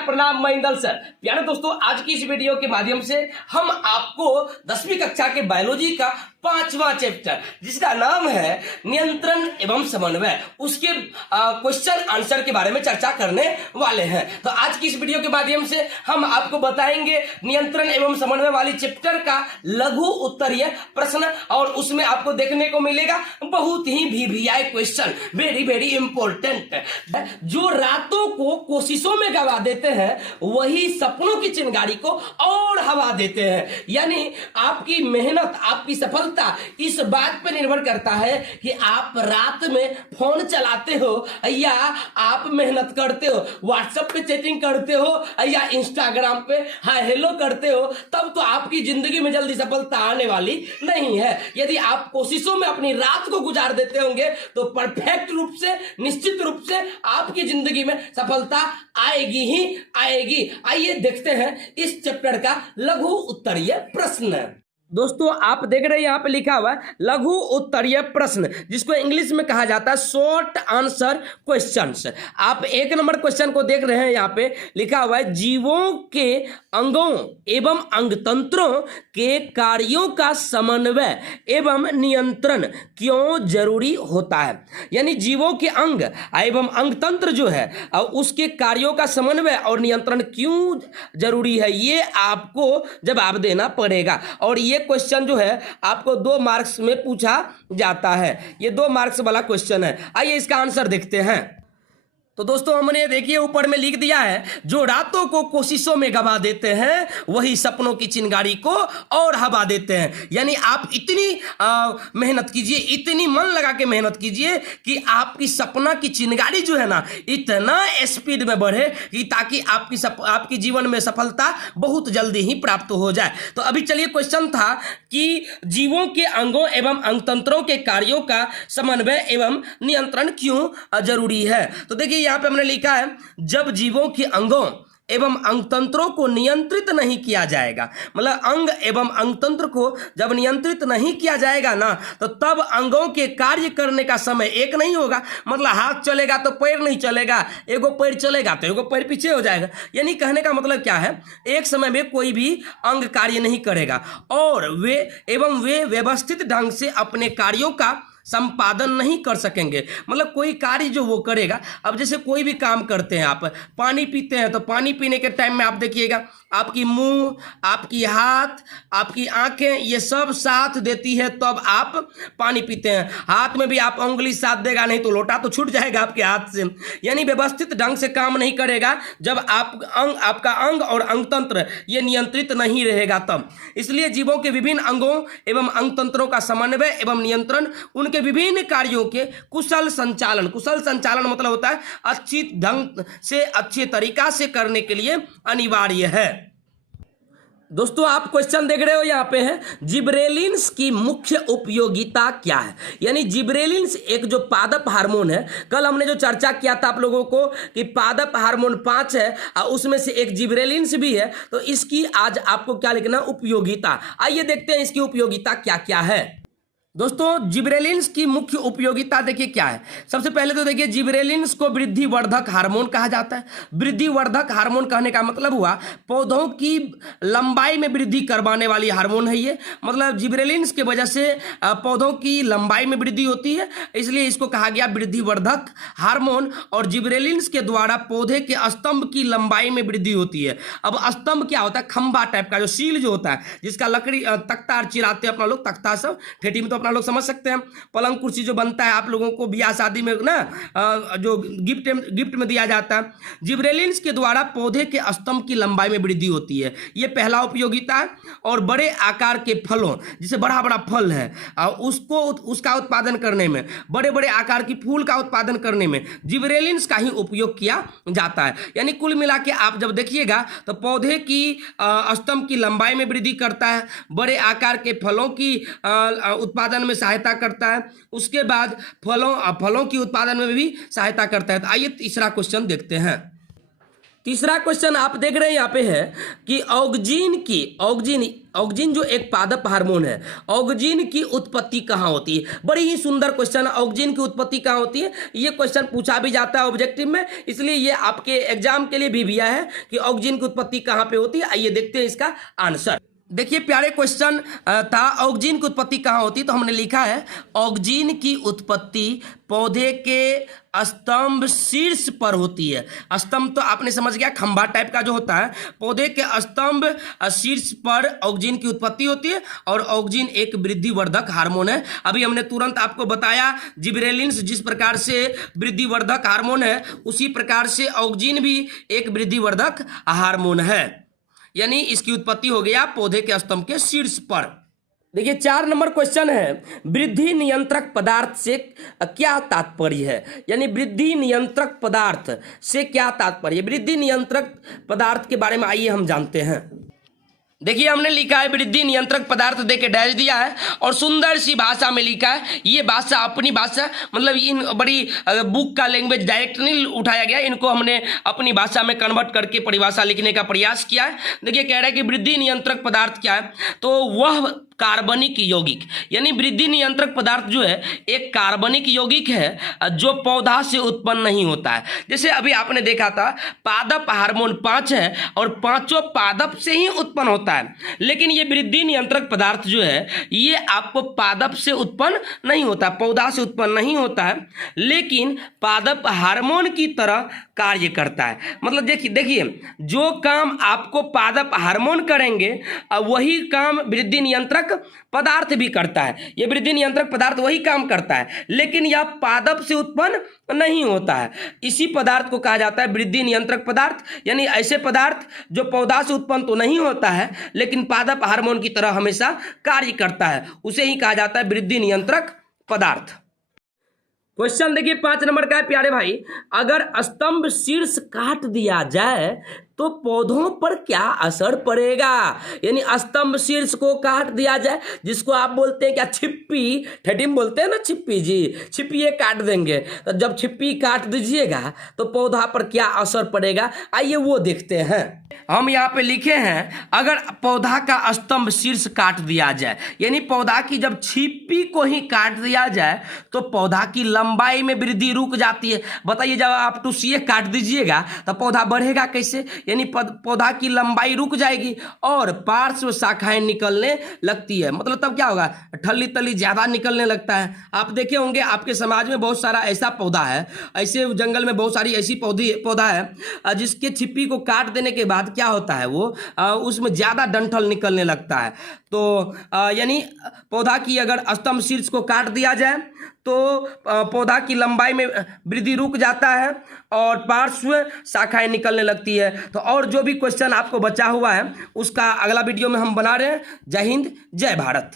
नमस्कार, प्रणाम, मैं इंदल सर। प्यारे दोस्तों, आज की इस वीडियो के माध्यम से हम आपको 10वीं कक्षा के बायोलॉजी का 5वां चैप्टर, जिसका नाम है नियंत्रण एवं समन्वय, उसके क्वेश्चन आंसर के बारे में चर्चा करने वाले हैं। तो आज की इस वीडियो के माध्यम से हम आपको बताएंगे नियंत्रण एवं समन्वय वाली चैप्टर का लघु उत्तरीय प्रश्न, और उसमें आपको देखने को मिलेगा बहुत ही VVI question, very very important. जो रातों को कोशिशों में गवा देते हैं वही सपनों की चिंगारी को और हवा देते हैं। यानी आपकी मेहनत, आपकी सफलता इस बात पर निर्भर करता है कि आप रात में फोन चलाते हो या आप मेहनत करते हो, व्हाट्सएप पे चैटिंग करते हो या इंस्टाग्राम पे हाय हेलो करते हो, तब तो आपकी जिंदगी में जल्दी सफलता आने वाली नहीं है। यदि आप कोशिशों में अपनी रात को गुजार देते होंगे तो परफेक्ट रूप से, निश्चित रूप से आपकी जिंदगी में सफलता आएगी ही आएगी। आइए देखते हैं इस चैप्टर का लघु उत्तरीय प्रश्न। दोस्तों, आप देख रहे हैं यहाँ पे लिखा हुआ है लघु उत्तरीय प्रश्न, जिसको इंग्लिश में कहा जाता है शॉर्ट आंसर क्वेश्चंस। आप 1 नंबर क्वेश्चन को देख रहे हैं, यहाँ पे लिखा हुआ है जीवों के अंगों एवं अंगतंत्रों के कार्यों का समन्वय एवं नियंत्रण क्यों जरूरी होता है। यानी जीवों के अंग एवं अंगतंत्र जो है उसके कार्यों का समन्वय और नियंत्रण क्यों जरूरी है, ये आपको जवाब देना पड़ेगा। और ये क्वेश्चन जो है आपको 2 मार्क्स में पूछा जाता है। ये 2 मार्क्स वाला क्वेश्चन है। आइए इसका आंसर देखते हैं। तो दोस्तों, हमने देखिए ऊपर में लिख दिया है, जो रातों को कोशिशों में गवा देते हैं वही सपनों की चिंगारी को और हवा देते हैं। यानी आप इतनी मेहनत कीजिए, इतनी मन लगा के मेहनत कीजिए कि आपकी सपना की चिंगारी जो है ना इतना स्पीड में बढ़े कि ताकि आपकी जीवन में सफलता बहुत जल्दी ही प्राप्त हो जाए। तो अभी चलिए, क्वेश्चन था कि जीवों के अंगों एवं अंगतंत्रों के कार्यों का समन्वय एवं नियंत्रण क्यों जरूरी है। तो देखिए यहाँ पे हमने लिखा है, जब जीवों के अंगों एवं अंगतंत्रों को नियंत्रित नहीं किया जाएगा, मतलब अंग एवं अंगतंत्र को जब नियंत्रित नहीं किया जाएगा ना, तो तब अंगों के कार्य करने का समय एक नहीं होगा। मतलब हाथ चलेगा तो पैर नहीं चलेगा, एगो पैर चलेगा तो एगो पैर पीछे हो जाएगा। यानी कहने का मतलब क्या है, एक समय में कोई भी अंग कार्य नहीं करेगा और वे व्यवस्थित ढंग से अपने कार्यों का संपादन नहीं कर सकेंगे। मतलब कोई कार्य जो वो करेगा, अब जैसे कोई भी काम करते हैं, आप पानी पीते हैं तो पानी पीने के टाइम में आप देखिएगा आपकी मुंह, आपकी हाथ, आपकी आंखें, ये सब साथ देती है तब आप पानी पीते हैं। हाथ में भी आप उंगली साथ देगा, नहीं तो लोटा तो छूट जाएगा आपके हाथ से। यानी व्यवस्थित ढंग से काम नहीं करेगा जब आपका अंग और अंगतंत्र ये नियंत्रित नहीं रहेगा तब। इसलिए जीवों के विभिन्न अंगों एवं अंगतंत्रों का समन्वय एवं नियंत्रण उनके विभिन्न कार्यों के कुशल संचालन मतलब होता है अच्छी ढंग से, अच्छे तरीका से करने के लिए अनिवार्य है। दोस्तों, आप क्वेश्चन देख रहे हो, यहाँ पे है जिबरेलिन्स की मुख्य उपयोगिता क्या है। यानी जिबरेलिन्स एक जो पादप हार्मोन है, कल हमने जो चर्चा किया था आप लोगों को कि पादप हार्मोन 5 है और उसमें से एक जिबरेलिन्स भी है। तो इसकी आज आपको क्या लिखना, उपयोगिता। आइए देखते हैं इसकी उपयोगिता क्या क्या है। दोस्तों, जिबरेलिन्स की मुख्य उपयोगिता देखिए क्या है। सबसे पहले तो देखिए, जिबरेलिन्स को वृद्धिवर्धक हार्मोन कहा जाता है। वृद्धिवर्धक हार्मोन कहने का मतलब हुआ पौधों की लंबाई में वृद्धि करवाने वाली हार्मोन है ये। मतलब जिबरेलिन्स की वजह से पौधों की लंबाई में वृद्धि होती है, इसलिए इसको कहा गया वृद्धिवर्धक हार्मोन। और जिबरेलिन्स के द्वारा पौधे के स्तंभ की लंबाई में वृद्धि होती है। अब स्तंभ क्या होता है, खंबा टाइप का जो सील जो होता है, जिसका लकड़ी तख्ता चिराते हैं अपना लोग, तख्ता सब ठेठी में तो अपना लोग समझ सकते हैं। पलंग कुर्सी जो बनता है आप लोगों को ब्याह शादी में ना जो गिफ्ट में दिया जाता है। जिबरेलिन्स के द्वारा पौधे के स्तंभ की लंबाई में वृद्धि होती है, ये पहला उपयोगिता है। और बड़े आकार के फलों, जिसे बड़ा बड़ा फल है उसका उत्पादन करने में, बड़े बड़े आकार की फूल का उत्पादन करने में जिबरेलिन्स का ही उपयोग किया जाता है। यानी कुल मिला के आप जब देखिएगा तो पौधे की स्तंभ की लंबाई में वृद्धि करता है, बड़े आकार के फलों की उत्पादन में सहायता करता है, उसके बाद फलों की उत्पादन में भी सहायता करता है। तो आइए तीसरा क्वेश्चन देखते हैं। तीसरा क्वेश्चन आप देख रहे हैं यहाँ पे है कि ऑक्जिन जो एक पादप हार्मोन है, ऑक्जिन की उत्पत्ति कहाँ होती है। बड़ी ही सुंदर क्वेश्चन, ऑक्जिन की उत्पत्ति कहाँ होती है, ये क्वेश्चन पूछा भी जाता है ऑब्जेक्टिव में, इसलिए ये आपके एग्जाम के लिए भी आया है कि ऑक्जिन की उत्पत्ति कहाँ पे होती है। आइए देखते हैं इसका आंसर। देखिए प्यारे, क्वेश्चन था ऑक्जिन की उत्पत्ति कहाँ होती है, तो हमने लिखा है ऑक्जिन की उत्पत्ति पौधे के स्तंभ शीर्ष पर होती है। स्तंभ तो आपने समझ गया, खंभा टाइप का जो होता है, पौधे के स्तंभ शीर्ष पर ऑक्जिन की उत्पत्ति होती है और ऑक्जिन एक वृद्धिवर्धक हार्मोन है। अभी हमने तुरंत आपको बताया जिबरेलिन्स जिस प्रकार से वृद्धिवर्धक हार्मोन है, उसी प्रकार से ऑक्जिन भी एक वृद्धिवर्धक हार्मोन है, यानी इसकी उत्पत्ति हो गया पौधे के स्तंभ के शीर्ष पर। देखिए 4 नंबर क्वेश्चन है, वृद्धि नियंत्रक पदार्थ से क्या तात्पर्य है, यानी वृद्धि नियंत्रक पदार्थ से क्या तात्पर्य। वृद्धि नियंत्रक पदार्थ के बारे में आइए हम जानते हैं। देखिए हमने लिखा है वृद्धि नियंत्रक पदार्थ देके डैश दिया है और सुंदर सी भाषा में लिखा है। ये भाषा अपनी भाषा, मतलब इन बड़ी बुक का लैंग्वेज डायरेक्ट नहीं उठाया गया, इनको हमने अपनी भाषा में कन्वर्ट करके परिभाषा लिखने का प्रयास किया है। देखिए कह रहा है कि वृद्धि नियंत्रक पदार्थ क्या है, तो वह कार्बनिक यौगिक, यानी वृद्धि नियंत्रक पदार्थ जो है एक कार्बनिक यौगिक है जो पौधा से उत्पन्न नहीं होता है। जैसे अभी आपने देखा था पादप हार्मोन 5 है और पांचों पादप से ही उत्पन्न होता है, लेकिन ये वृद्धि नियंत्रक पदार्थ जो है ये आपको पादप से उत्पन्न नहीं होता, पौधा से उत्पन्न नहीं होता है, लेकिन पादप हार्मोन की तरह कार्य करता है। मतलब देखिए जो काम आपको पादप हार्मोन करेंगे वही काम वृद्धि नियंत्रक पदार्थ भी करता है। यह वृद्धि नियंत्रक पदार्थ वही काम करता है, लेकिन यह पादप से उत्पन्न नहीं होता है। इसी पदार्थ को कहा जाता है वृद्धि नियंत्रक पदार्थ, यानी ऐसे पदार्थ जो पौधा से उत्पन्न तो नहीं होता है लेकिन पादप हार्मोन की तरह हमेशा कार्य करता है, उसे ही कहा जाता है वृद्धि नियंत्रक पदार्थ। क्वेश्चन देखिए 5 नंबर का है प्यारे भाई, अगर स्तंभ शीर्ष काट दिया जाए तो पौधों पर क्या असर पड़ेगा। यानी स्तंभ शीर्ष को काट दिया जाए, जिसको आप बोलते हैं क्या छिप्पी, ठेठी में बोलते हैं ना छिप्पी जी, छिप्पी ये काट देंगे, तो जब छिप्पी काट दीजिएगा तो पौधा पर क्या असर पड़ेगा, आइए वो देखते हैं। हम यहाँ पे लिखे हैं अगर पौधा का स्तंभ शीर्ष काट दिया जाए, यानी पौधा की जब छिप्पी को ही काट दिया जाए तो पौधा की लंबाई में वृद्धि रुक जाती है। बताइए जब आप टुसिए काट दीजिएगा तो पौधा बढ़ेगा कैसे, यानी पौधा की लंबाई रुक जाएगी और पार्श्व शाखाएं निकलने लगती है। मतलब तब क्या होगा, ठल्ली तली ज्यादा निकलने लगता है। आप देखे होंगे आपके समाज में बहुत सारा ऐसा पौधा है, ऐसे जंगल में बहुत सारी ऐसी पौधा है जिसके छिप्पी को काट देने के बाद क्या होता है वो उसमें ज्यादा डंठल निकलने लगता है। तो यानी पौधा की अगर स्तंभ शीर्ष को काट दिया जाए तो पौधा की लंबाई में वृद्धि रुक जाता है और पार्श्व शाखाएं निकलने लगती है। तो और जो भी क्वेश्चन आपको बचा हुआ है उसका अगला वीडियो में हम बना रहे हैं। जय हिंद, जय भारत।